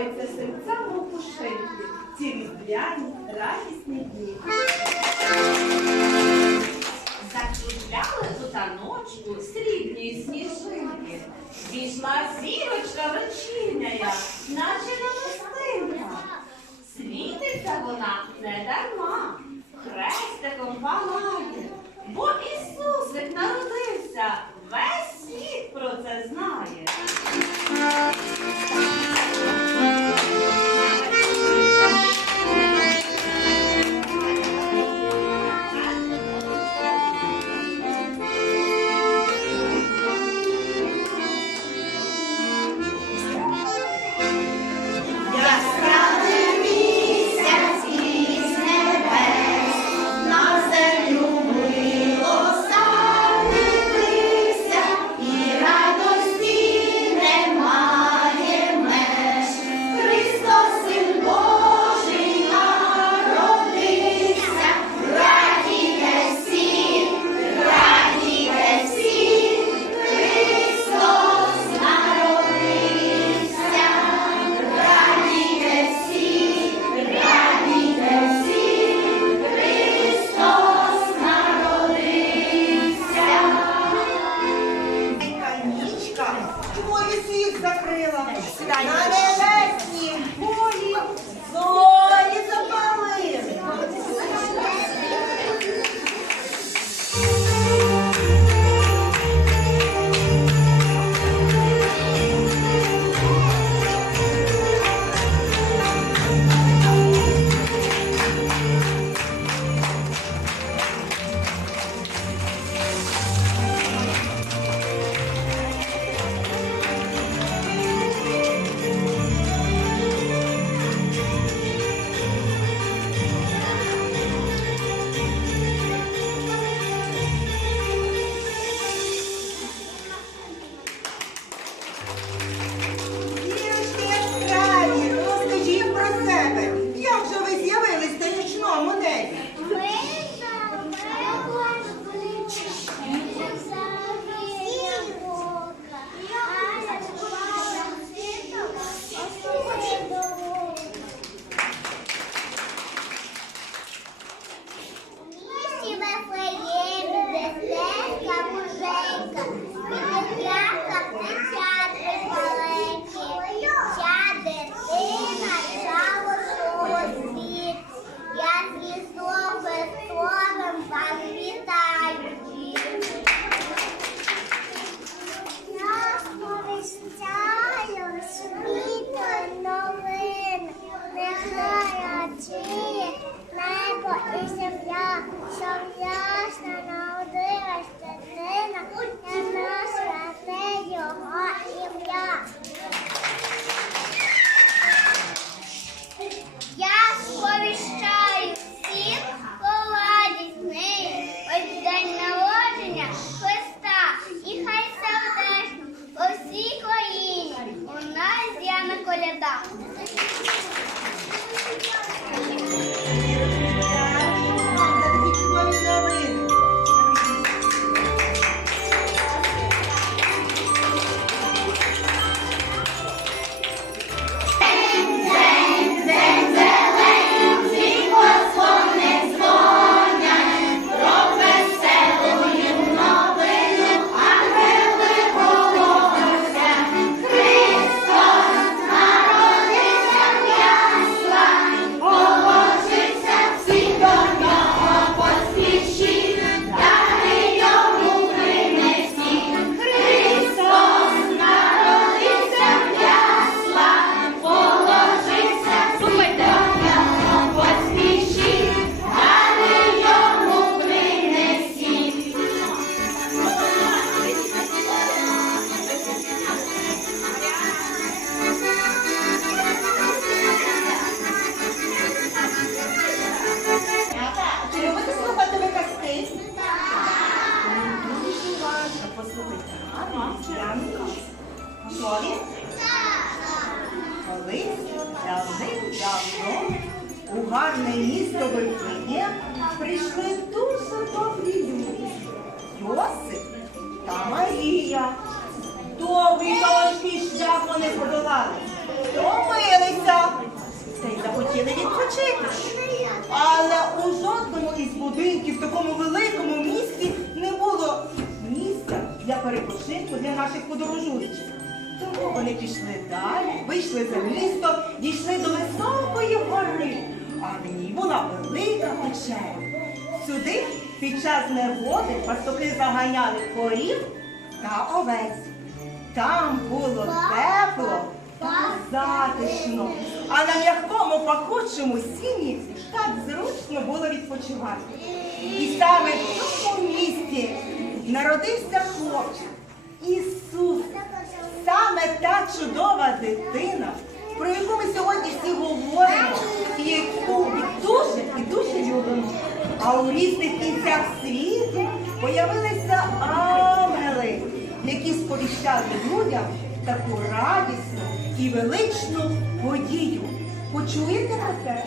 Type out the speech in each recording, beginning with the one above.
Наливаються серця у пушинки ці різдвяні, радісні дні. Закружляли у таночку срібні сніжинки. Зійшла зірочка вечірняя, наче намистинка. Світиться вона не дарма, хрестиком палає, бо Ісусик народився, весь світ про це знає. Нас Діана Готові? Колись давним-давно у гарне місто Вифлеєм прийшли дуже добрі люди. Йосип та Марія. Довгий важкий шлях вони подолали. Втомилися та й захотіли відпочити. Але у кількість будинків в такому великому місті не було місця для перепочинку для наших подорожуючих. Тому вони пішли далі, вийшли за місто, дійшли до високої гори, а в ній була велика печера. Сюди під час негоди пастухи заганяли корів та овець. Там було тепло та затишно, а на м'якому пахучому сіні так зручно було відпочивати. І саме в цьому місці народився хлопчик Ісус. Саме та чудова дитина, про яку ми сьогодні всі говоримо, і яку дуже і дуже любимо. А у різних кінцях світу появилися ангели, які сповіщали людям таку радісну і величну подію. Почуєте про це?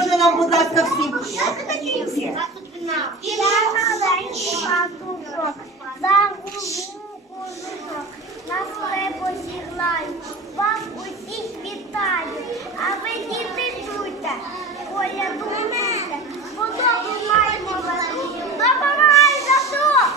розкажи нам, будь ласка, всім, хто ти такі всі? Я маленький пастушок, загубив кожушок, на скрепості граю, вас усіх вітаю, а ви діти чуйте, колядуйте, подобу маємо вас, за що?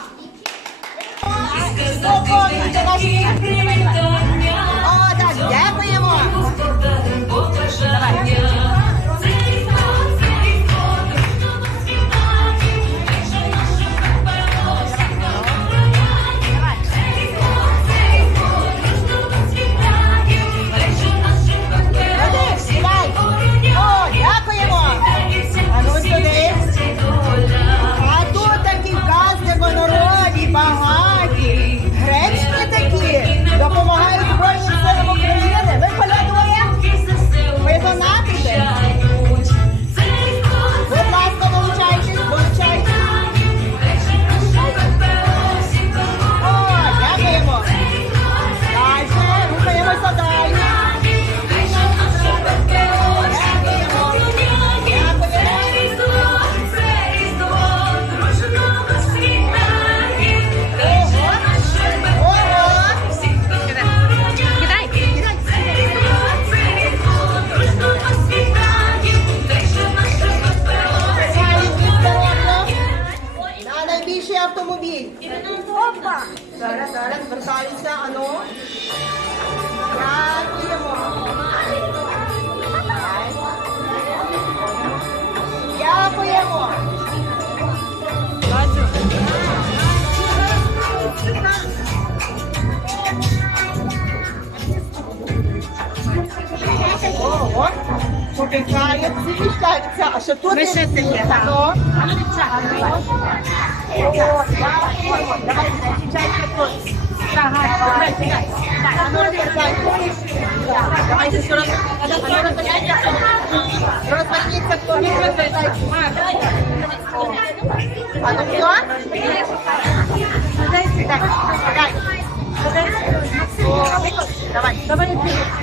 Дякуємо. Давай, зустрічайте тут. Давайте ще раз. Розверніться, хто не розвертається. А ну все? Сідай, сідай. О, Давай. Давай. О,